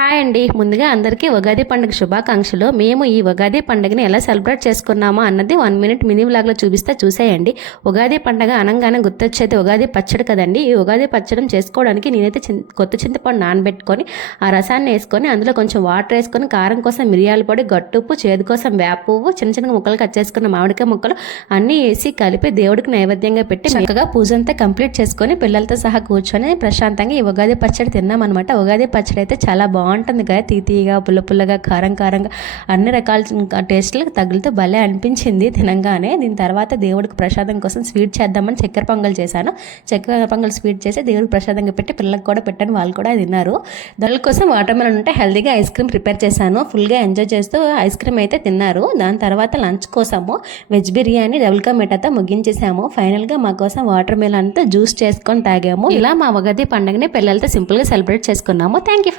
Hi అండి. ముందుగా అందరికీ ఉగాది పండుగ శుభాకాంక్షలు. మేము ఈ ఉగాది పండుగని ఎలా సెలబ్రేట్ చేసుకున్నామో అన్నది 1 మినిట్ మినీ వ్లాగ్లో చూపిస్తే చూసేయండి. ఉగాది పండుగ అనగానే గుర్తొచ్చేది ఉగాది పచ్చడి కదండి. ఈ ఉగాది పచ్చడి చేసుకోవడానికి నేనైతే కొత్త చింతపండు నానబెట్టుకొని ఆ రసాన్ని వేసుకొని అందులో కొంచెం వాటర్ వేసుకొని కారం కోసం మిరియాల పొడి, గట్టుప్పు, చేదు కోసం వేప పువ్వు, చిన్న చిన్న ముక్కలు కట్ చేసుకున్న మామిడికాయ ముక్కలు అన్నీ వేసి కలిపి దేవుడికి నైవేద్యంగా పెట్టి చక్కగా పూజ అంతా కంప్లీట్ చేసుకొని పిల్లలతో సహా కూర్చొని ప్రశాంతంగా ఈ ఉగాది పచ్చడి తిన్నామన్నమాట. ఉగాది పచ్చడి అయితే చాలా బాగుంటుంది కదా, తీతీగా పుల్ల పుల్లగా కారం కారంగా అన్ని రకాల టేస్ట్లకు తగులుతూ భలే అనిపించింది తినంగానే. దీని తర్వాత దేవుడికి ప్రసాదం కోసం స్వీట్ చేద్దామని చక్కెర పొంగల్ చేశాను. చక్కెర పొంగల్ స్వీట్ చేసి దేవుడికి ప్రసాదంగా పెట్టి పిల్లలకు కూడా పెట్టాను, వాళ్ళు కూడా తిన్నారు. దాని కోసం వాటర్ మెలన్ ఉంటే హెల్తీగా ఐస్ క్రీమ్ ప్రిపేర్ చేశాను. ఫుల్గా ఎంజాయ్ చేస్తూ ఐస్ క్రీమ్ అయితే తిన్నారు. దాని తర్వాత లంచ్ కోసము వెజ్ బిర్యానీ డబుల్ కా మీఠాతో ముగించేసాము. ఫైనల్గా మా కోసం వాటర్ మెలన్తో జ్యూస్ చేసుకొని తాగాము. ఇలా మా ఉగాది పండుగని పిల్లలతో సింపుల్గా సెలబ్రేట్ చేసుకున్నాము. Thank you for